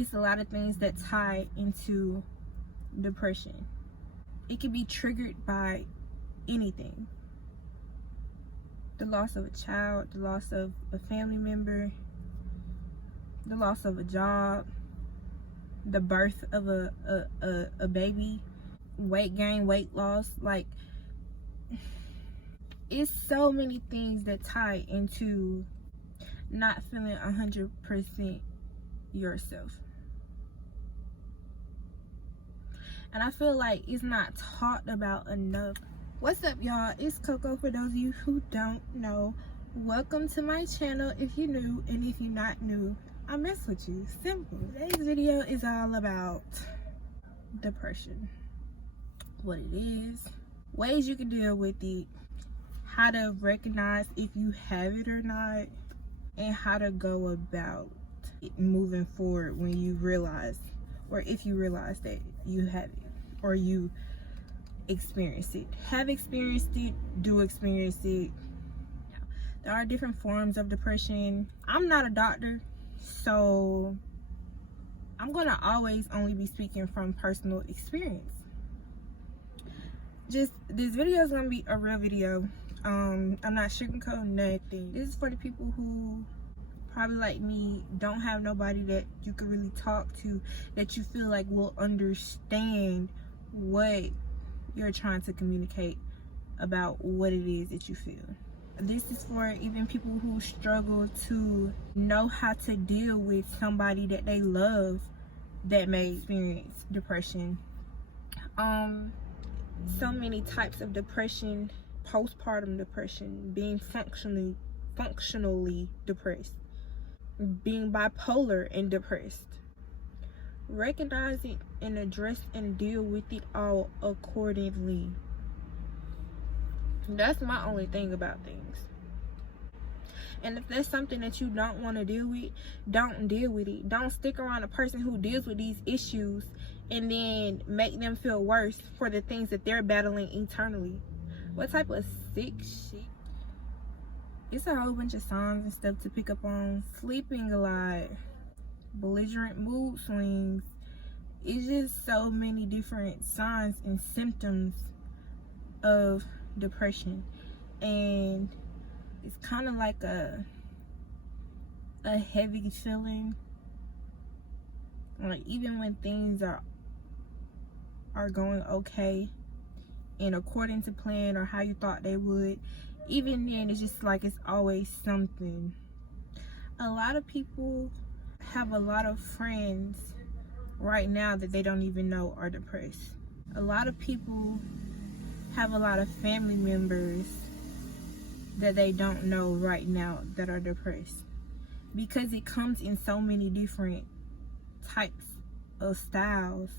it's a lot of things that tie into depression. It can be triggered by anything. The loss of a child, the loss of a family member, the loss of a job, the birth of a baby, weight gain, weight loss. Like, it's so many things that tie into not feeling 100% yourself. And I feel like it's not talked about enough. What's up, y'all? It's Coco. For those of you who don't know, welcome to my channel if you're new, and if you're not new, I mess with you. Simple. Today's video is all about depression, what it is, ways you can deal with it, how to recognize if you have it or not, and how to go about it moving forward when you realize, or if you realize that you have it or you experience it. Have experienced it, do experience it. There are different forms of depression. I'm not a doctor, so I'm gonna always only be speaking from personal experience. Just this video is gonna be a real video. I'm not sugarcoating nothing. This is for the people who probably like me don't have nobody that you can really talk to, that you feel like will understand what you're trying to communicate about what it is that you feel. This is for even people who struggle to know how to deal with somebody that they love that may experience depression. So many types of depression: postpartum depression, being functionally depressed, being bipolar and depressed. Recognize it and address and deal with it all accordingly. That's my only thing about things. And if there's something that you don't want to deal with, don't deal with it. Don't stick around a person who deals with these issues and then make them feel worse for the things that they're battling internally. What type of sick shit? It's a whole bunch of signs and stuff to pick up on. Sleeping a lot, belligerent mood swings. It's just so many different signs and symptoms of depression. And it's kind of like a heavy feeling. Like, even when things are going okay and according to plan or how you thought they would, even then it's just like it's always something. A lot of people have a lot of friends right now that they don't even know are depressed. A lot of people have a lot of family members that they don't know right now that are depressed, because it comes in so many different types of styles.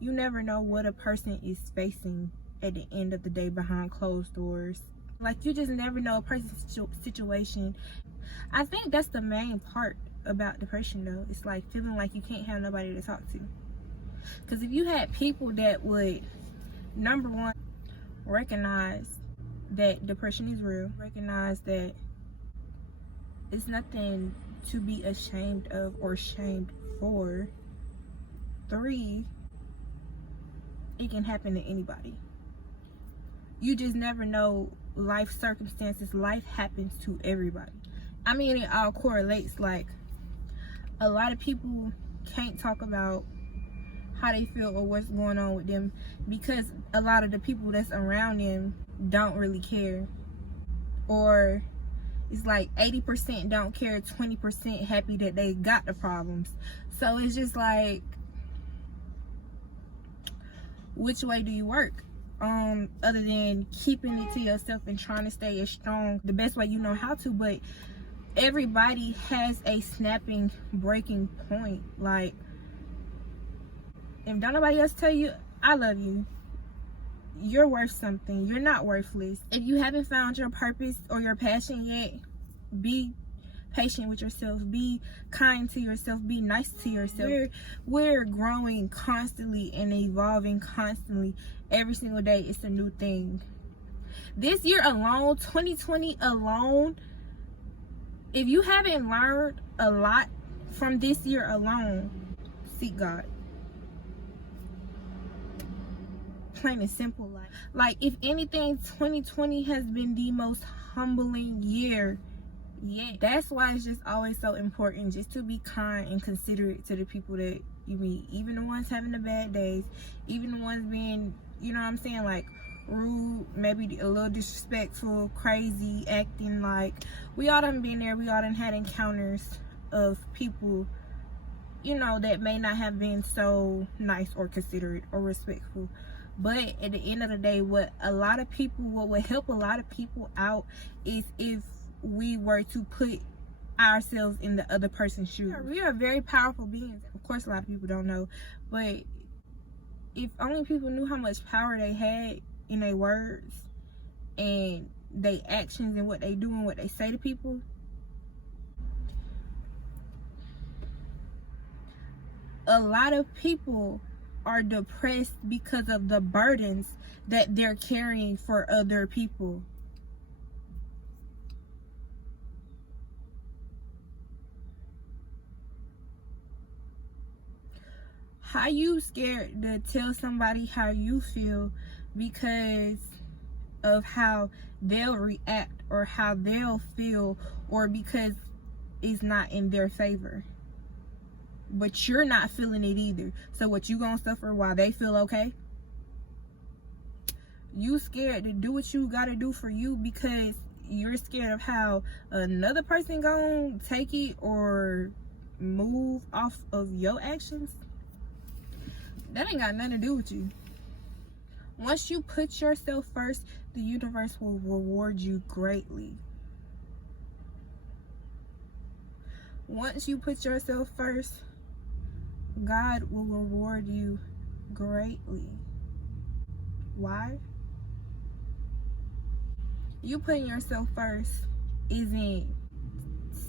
You never know what a person is facing at the end of the day behind closed doors. Like, you just never know a person's situation. I think that's the main part about depression, though. It's like feeling like you can't have nobody to talk to. Because if you had people that would, number one, recognize that depression is real, recognize that it's nothing to be ashamed of or shamed for. 3, it can happen to anybody. You just never know life circumstances. Life happens to everybody. I mean, it all correlates. Like, a lot of people can't talk about how they feel or what's going on with them because a lot of the people that's around them don't really care. Or it's like 80% don't care, 20% happy that they got the problems. So it's just like, which way do you work? Other than keeping it to yourself and trying to stay as strong the best way you know how to. But everybody has a snapping, breaking point. Like, if don't nobody else tell you I love you, you're worth something. You're not worthless. If you haven't found your purpose or your passion yet, be patient with yourself. Be kind to yourself. Be nice to yourself. We're growing constantly and evolving constantly. Every single day it's a new thing. This year alone, 2020 alone, if you haven't learned a lot from this year alone, seek God. Plain and simple. Like if anything, 2020 has been the most humbling year yet. That's why it's just always so important just to be kind and considerate to the people that you meet, even the ones having the bad days, even the ones being, you know what I'm saying, like rude, maybe a little disrespectful, crazy, acting. Like we all done been there. We all done had encounters of people, you know, that may not have been so nice or considerate or respectful. But at the end of the day, what would help a lot of people out is if we were to put ourselves in the other person's shoes. We are very powerful beings. Of course, a lot of people don't know, but if only people knew how much power they had in their words and their actions and what they do and what they say to people. A lot of people are depressed because of the burdens that they're carrying for other people. How you scared to tell somebody how you feel because of how they'll react or how they'll feel, or because it's not in their favor? But you're not feeling it either. So what, you gonna suffer while they feel okay? You scared to do what you gotta do for you because you're scared of how another person gonna take it or move off of your actions? That ain't got nothing to do with you. Once you put yourself first, the universe will reward you greatly. Once you put yourself first, God will reward you greatly. Why? You putting yourself first isn't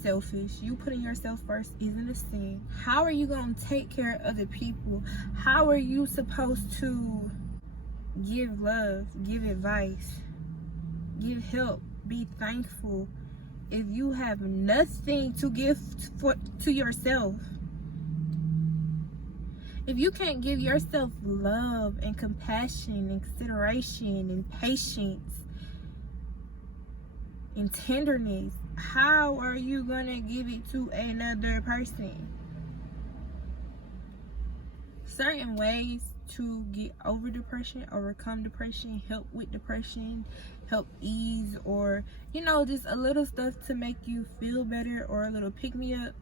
selfish. You putting yourself first isn't a sin. How are you going to take care of other people? How are you supposed to give love, give advice, give help, be thankful if you have nothing to give to yourself? If you can't give yourself love and compassion and consideration and patience and tenderness, how are you gonna give it to another person? Certain ways to get over depression, overcome depression, help with depression, help ease, or, you know, just a little stuff to make you feel better or a little pick-me-up.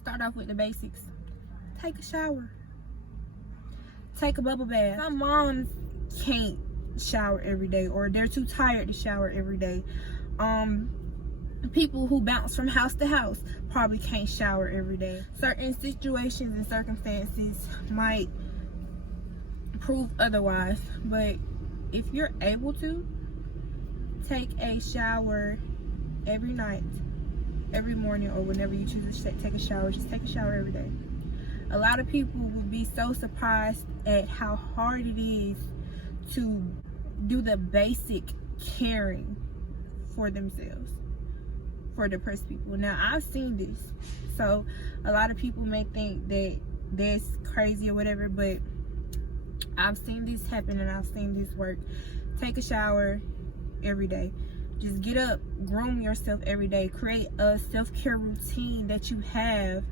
Start off with the basics. Take a shower. Take a bubble bath. Some moms can't shower every day, or they're too tired to shower every day. People who bounce from house to house probably can't shower every day. Certain situations and circumstances might prove otherwise, but if you're able to, take a shower every night, every morning, or whenever you choose to take a shower. Just take a shower every day. A lot of people would be so surprised at how hard it is to do the basic caring for themselves, for depressed people. Now, I've seen this, so a lot of people may think that that's crazy or whatever, but I've seen this happen and I've seen this work. Take a shower every day. Just get up, groom yourself every day. Create a self-care routine that you have,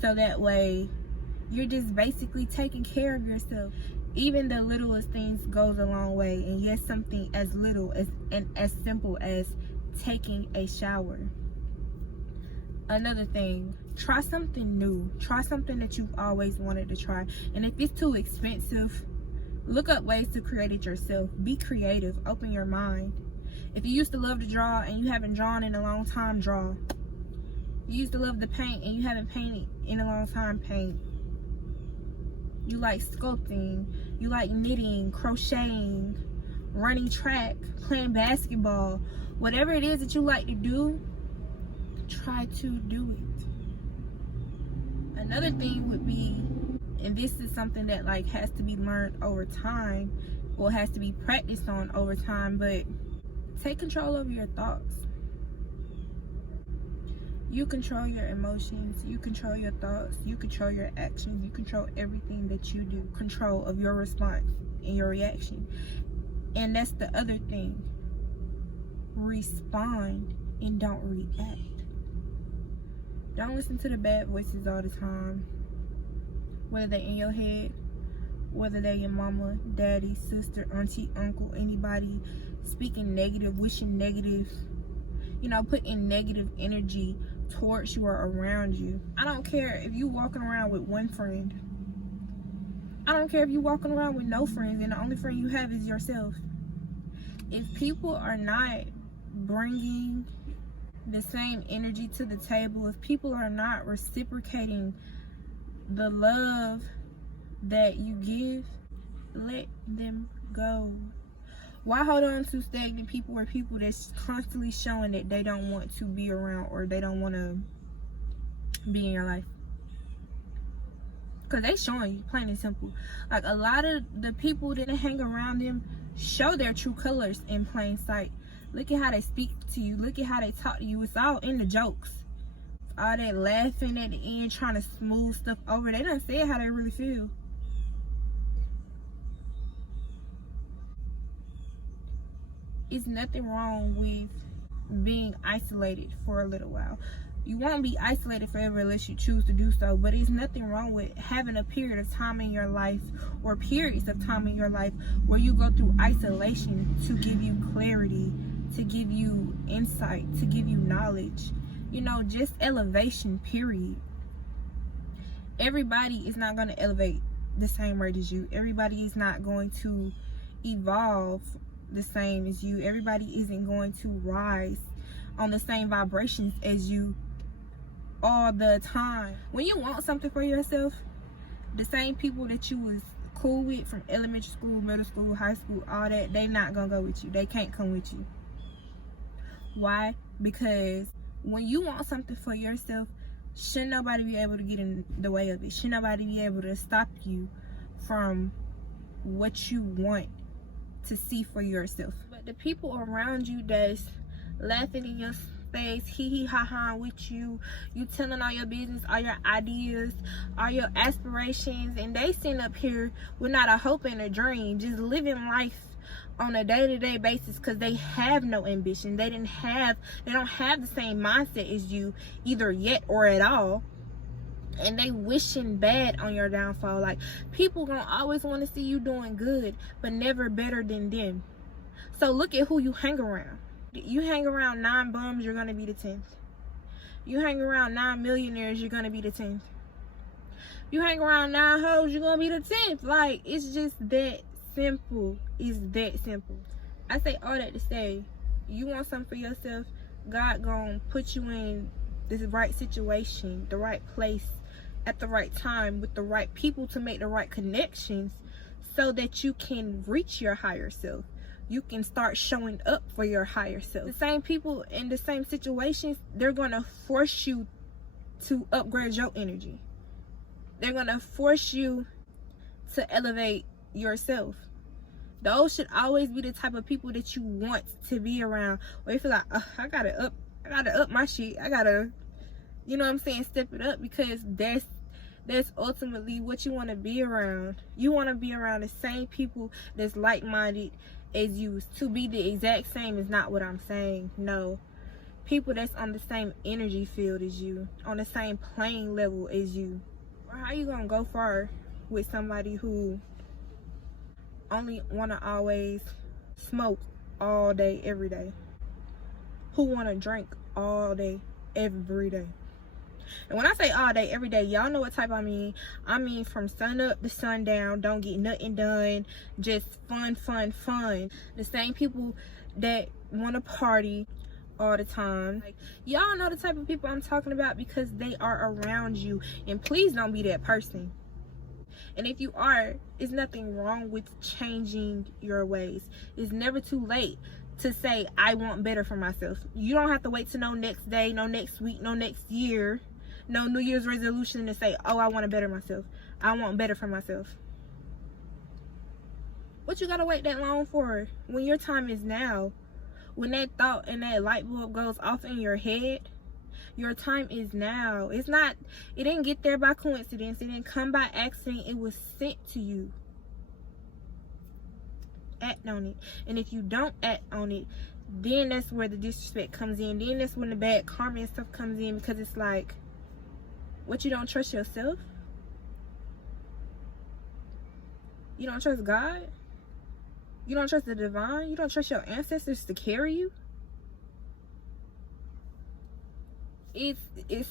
so that way you're just basically taking care of yourself. Even the littlest things goes a long way. And yes, something as little as and as simple as taking a shower. Another thing, try something new. Try something that you've always wanted to try. And if it's too expensive, look up ways to create it yourself. Be creative. Open your mind. If you used to love to draw and you haven't drawn in a long time, draw. You used to love to paint and you haven't painted in a long time, paint. You like sculpting, you like knitting, crocheting, running track, playing basketball. Whatever it is that you like to do, try to do it. Another thing would be, and this is something that like has to be learned over time, or has to be practiced on over time, but take control over your thoughts. You control your emotions, you control your thoughts, you control your actions, you control everything that you do. Control of your response and your reaction. And that's the other thing. Respond and don't react. Don't listen to the bad voices all the time. Whether they're in your head, whether they're your mama, daddy, sister, auntie, uncle, anybody speaking negative, wishing negative, putting negative energy towards you or around you. I don't care if you walking around with one friend. I don't care if you walking around with no friends and the only friend you have is yourself. If people are not bringing the same energy to the table, if people are not reciprocating the love that you give, let them go. Why hold on to stagnant people or people that's constantly showing that they don't want to be around or they don't want to be in your life? Because they showing you, plain and simple. Like, a lot of the people that hang around them show their true colors in plain sight. Look at how they speak to you. Look at how they talk to you. It's all in the jokes. All that laughing at the end, trying to smooth stuff over. They don't say how they really feel. It's nothing wrong with being isolated for a little while. You won't be isolated forever unless you choose to do so, but it's nothing wrong with having a period of time in your life or periods of time in your life where you go through isolation to give you clarity, to give you insight, to give you knowledge, just elevation, period. Everybody is not going to elevate the same rate as you. Everybody is not going to evolve the same as you. Everybody isn't going to rise on the same vibrations as you all the time. When you want something for yourself, the same people that you was cool with from elementary school, middle school, high school, all that, they not gonna go with you. They can't come with you. Why? Because when you want something for yourself, should nobody be able to get in the way of it. Should nobody be able to stop you from what you want to see for yourself. But the people around you that's laughing in your face, hee ha ha with you telling all your business, all your ideas, all your aspirations, and they sitting up here with not a hope and a dream, just living life on a day-to-day basis because they have no ambition. They don't have the same mindset as you, either yet or at all. And they wishing bad on your downfall. Like, people gonna always want to see you doing good, but never better than them. So look at who you hang around. You hang around 9 bums, you're gonna be the 10th. You hang around 9 millionaires, you're gonna be the 10th. You hang around 9 hoes, you're gonna be the 10th. Like, it's just that simple. It's that simple. I say all that to say, you want something for yourself, God gonna put you in this right situation, the right place, at the right time, with the right people to make the right connections, so that you can reach your higher self. You can start showing up for your higher self. The same people in the same situations, they're gonna force you to upgrade your energy. They're gonna force you to elevate yourself. Those should always be the type of people that you want to be around, where you feel like, I gotta up my shit. I gotta, step it up, because that's ultimately what you want to be around. You want to be around the same people that's like-minded as you. To be the exact same is not what I'm saying. No. People that's on the same energy field as you, on the same playing level as you. Or how you gonna go far with somebody who only want to always smoke all day, every day? Who want to drink all day, every day? And when I say all day, every day, y'all know what type I mean. I mean from sun up to sundown, don't get nothing done, just fun. The same people that want to party all the time. Like, y'all know the type of people I'm talking about, because they are around you. And please don't be that person. And if you are, it's nothing wrong with changing your ways. It's never too late to say, I want better for myself. You don't have to wait till no next day, no next week, no next year, no New Year's resolution to say, oh, I want to better myself. I want better for myself. What you gotta wait that long for, when your time is now? When that thought and that light bulb goes off in your head, Your time is now. It didn't get there by coincidence. It didn't come by accident. It was sent to you. Act on it. And if you don't act on it, then that's where the disrespect comes in. Then that's when the bad karma and stuff comes in, because it's like, what, you don't trust yourself? You don't trust God? You don't trust the divine? You don't trust your ancestors to carry you? It's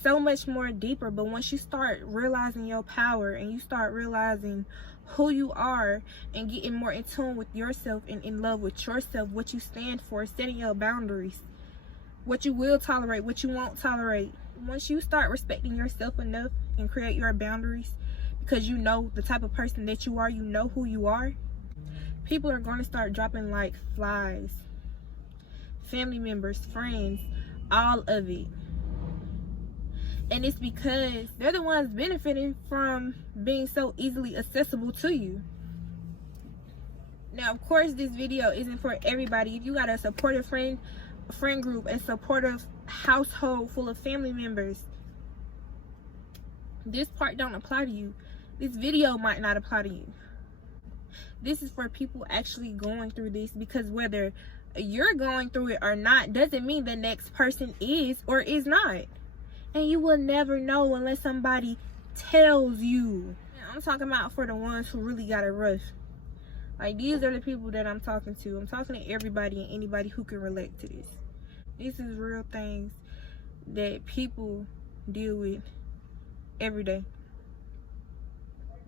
so much more deeper. But once you start realizing your power, and you start realizing who you are, and getting more in tune with yourself and in love with yourself, what you stand for, setting your boundaries, what you will tolerate, what you won't tolerate. Once you start respecting yourself enough and create your boundaries, because you know the type of person that you are, you know who you are, people are going to start dropping like flies. Family members, friends, all of it. And it's because they're the ones benefiting from being so easily accessible to you. Now, of course, this video isn't for everybody. If you got a supportive friend group, a supportive household full of family members, this part don't apply to you. This video might not apply to you. This is for people actually going through this, because whether you're going through it or not doesn't mean the next person is or is not. And you will never know unless somebody tells you. I'm talking about for the ones who really got it rough. Like, these are the people that I'm talking to. I'm talking to everybody and anybody who can relate to this. This is real things that people deal with every day.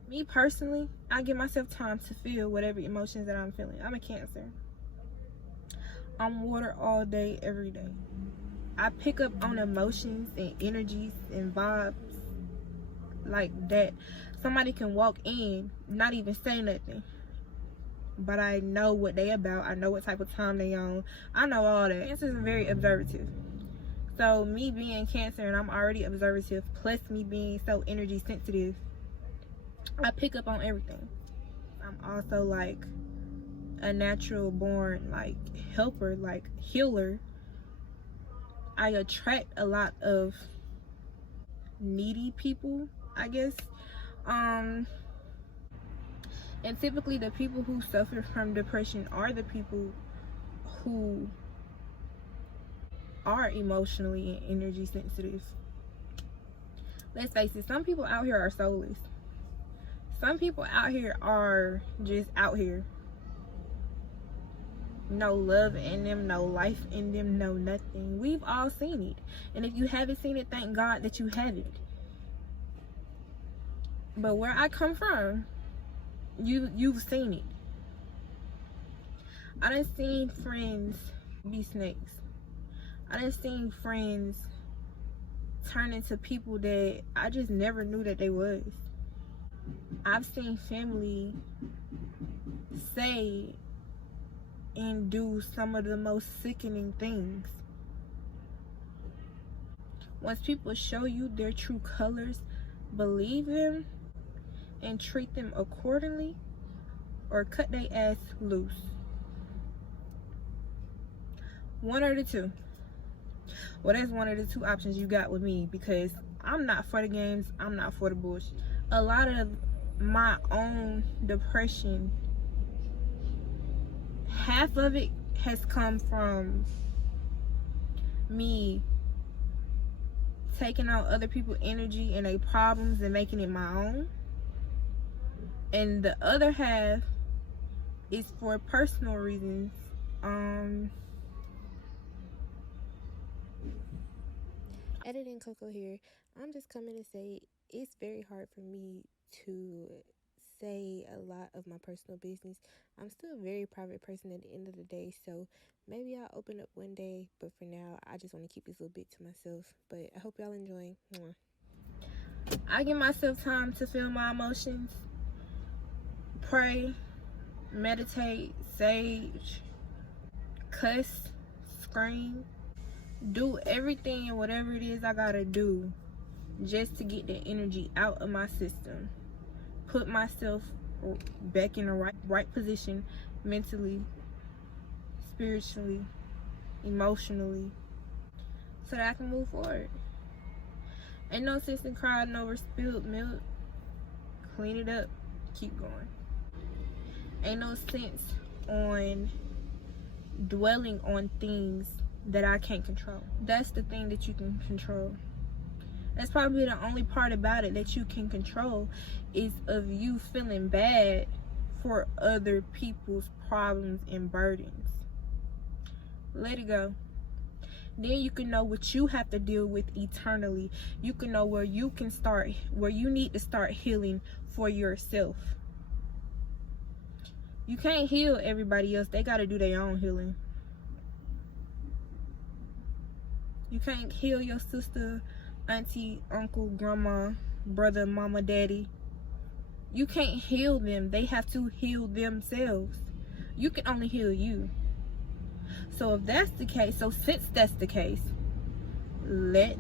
Me personally, I give myself time to feel whatever emotions that I'm feeling. I'm a Cancer. I'm water all day, every day. I pick up on emotions and energies and vibes like that. Somebody can walk in, not even say nothing, but I know what they about. I know what type of time they on. I know all that. Cancer is very observative. So me being Cancer, and I'm already observative, plus me being so energy sensitive, I pick up on everything. I'm also like a natural born like helper, like healer. I attract a lot of needy people, I guess. And typically the people who suffer from depression are the people who are emotionally and energy sensitive. Let's face it, some people out here are soulless. Some people out here are just out here. No love in them, no life in them, no nothing. We've all seen it. And if you haven't seen it, thank God that you haven't. But where I come from, you've seen it. I done seen friends be snakes. I done seen friends turn into people that I just never knew that they was. I've seen family say and do some of the most sickening things. Once people show you their true colors, believe them and treat them accordingly, or cut their ass loose. One or the two. Well, that's one of the two options you got with me, because I'm not for the games. I'm not for the bullshit. A lot of my own depression, half of it has come from me taking out other people's energy and their problems and making it my own. And the other half is for personal reasons. Editing Coco here. I'm just coming to say it's very hard for me to say a lot of my personal business. I'm still a very private person at the end of the day, so maybe I'll open up one day, but for now I just want to keep this little bit to myself. But I hope y'all enjoying. I give myself time to feel my emotions, pray, meditate, sage, cuss, scream, do everything and whatever it is I gotta do just to get the energy out of my system, put myself back in the right position mentally, spiritually, emotionally, so that I can move forward. Ain't no sense in crying over spilled milk. Clean it up. Keep going. Ain't no sense on dwelling on things that I can't control. That's the thing that you can control. That's probably the only part about it that you can control, is of you feeling bad for other people's problems and burdens. Let it go. Then you can know what you have to deal with eternally. You can know where you can start, where you need to start healing for yourself. You can't heal everybody else. They got to do their own healing. You can't heal your sister, auntie, uncle, grandma, brother, mama, daddy. You can't heal them. They have to heal themselves. You can only heal you. So if that's the case, since that's the case, let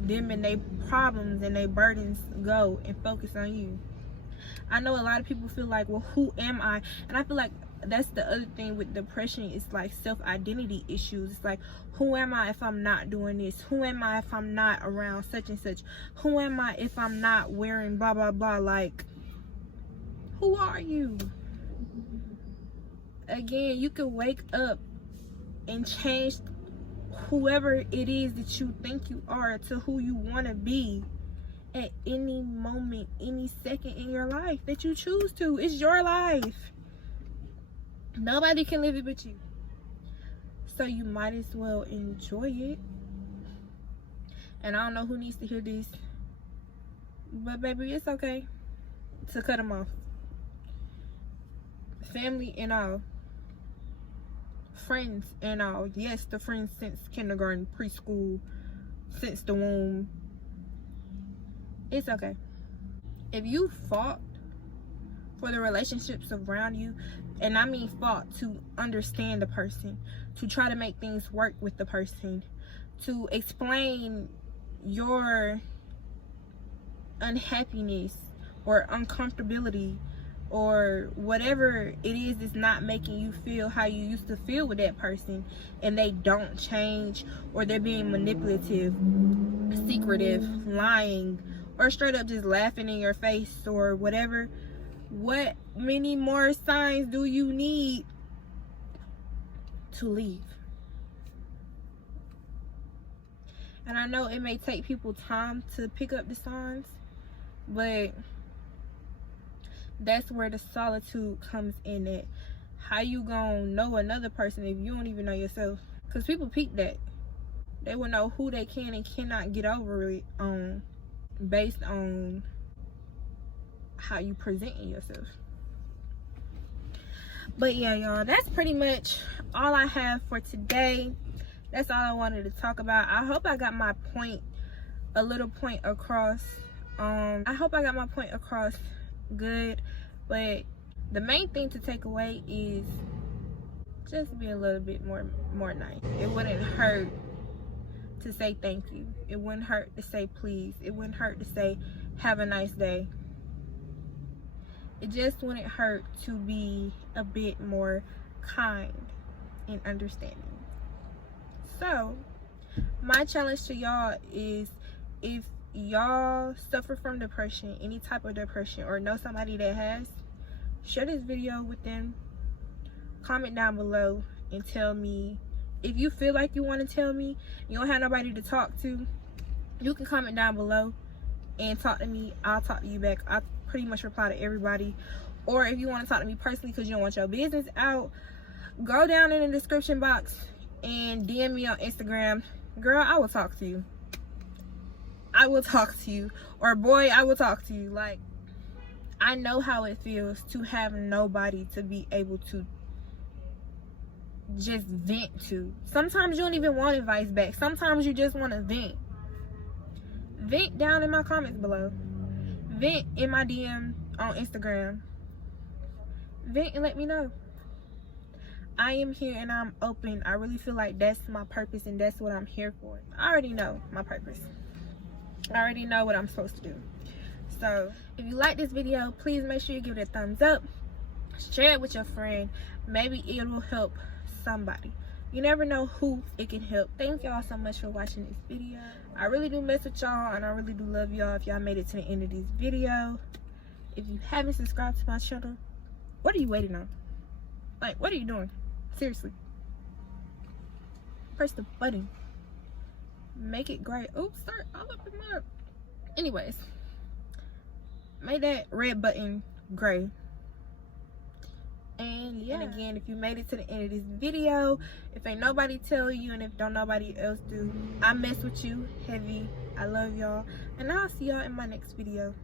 them and their problems and their burdens go and focus on you. I know a lot of people feel like, well, who am I? And I feel like that's the other thing with depression. It's like self-identity issues. It's like, who am I if I'm not doing this? Who am I if I'm not around such and such? Who am I if I'm not wearing blah blah blah? Like, who are you? Again, you can wake up and change whoever it is that you think you are to who you want to be at any moment, any second in your life that you choose to. It's your life. Nobody can live it but you. So you might as well enjoy it. And I don't know who needs to hear this, but baby, it's okay to cut them off. Family and all. Friends and all. Yes, the friends since kindergarten, preschool, since the womb. It's okay. If you fought for the relationships around you, and I mean fought to understand the person, to try to make things work with the person, to explain your unhappiness or uncomfortability or whatever it is that's not making you feel how you used to feel with that person, and they don't change, or they're being manipulative, secretive, lying, or straight up just laughing in your face or whatever, what many more signs do you need to leave? And I know it may take people time to pick up the signs, but that's where the solitude comes in at. How you gonna know another person if you don't even know yourself? Because people peep that. They will know who they can and cannot get over it on, based on how you presenting yourself. But yeah, y'all, that's pretty much all I have for today. That's all I wanted to talk about. I hope I got my point, a little point across. I hope I got my point across good, but the main thing to take away is just be a little bit more nice. It wouldn't hurt to say thank you. It wouldn't hurt to say please. It wouldn't hurt to say have a nice day. It just wouldn't hurt to be a bit more kind and understanding. So my challenge to y'all is, if y'all suffer from depression, any type of depression, or know somebody that has, share this video with them. Comment down below and tell me. If you feel like you want to tell me, you don't have nobody to talk to, you can comment down below and talk to me. I'll talk to you back. I pretty much reply to everybody. Or if you want to talk to me personally because you don't want your business out, go down in the description box and DM me on Instagram. Girl, I will talk to you. I will talk to you. Or boy, I will talk to you. Like, I know how it feels to have nobody to be able to just vent to. Sometimes you don't even want advice back. Sometimes you just want to vent. Vent down in my comments below. Vent in my DM on Instagram. Vent and let me know. I am here and I'm open. I really feel like that's my purpose and that's what I'm here for. I already know my purpose. I already know what I'm supposed to do. So if you like this video, please make sure you give it a thumbs up. Share it with your friend. Maybe it will help somebody. You never know who it can help. Thank y'all so much for watching this video. I really do mess with y'all, and I really do love y'all if y'all made it to the end of this video. If you haven't subscribed to my channel, what are you waiting on? Like, what are you doing? Seriously. Press the button. Make it gray. Oops, start all up in my... Anyways, make that red button gray. And yeah, and again, if you made it to the end of this video, if ain't nobody tell you, and if don't nobody else do, I mess with you heavy. I love y'all, and I'll see y'all in my next video.